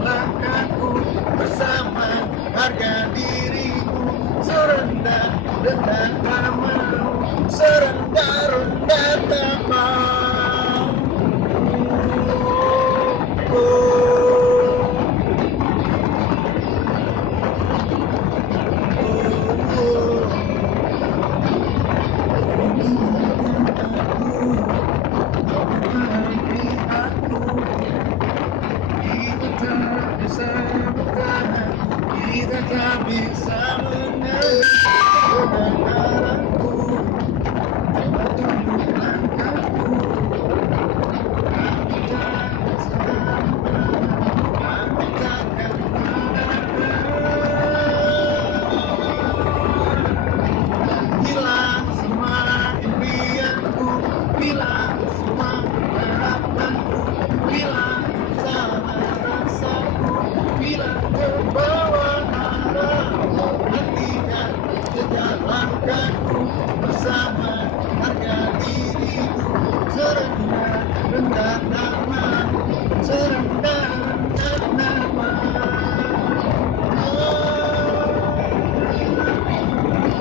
langkahku bersama harga dirimu serendah rendah tak mau serendah rendah tak mau. Kita tak bisa menang kebenaranku, coba tunjuk langkahku. Aku takkan sama, aku takkan hilang semua impianku, hilang semua harapanku, hilang sama rasaku, hilang kembali.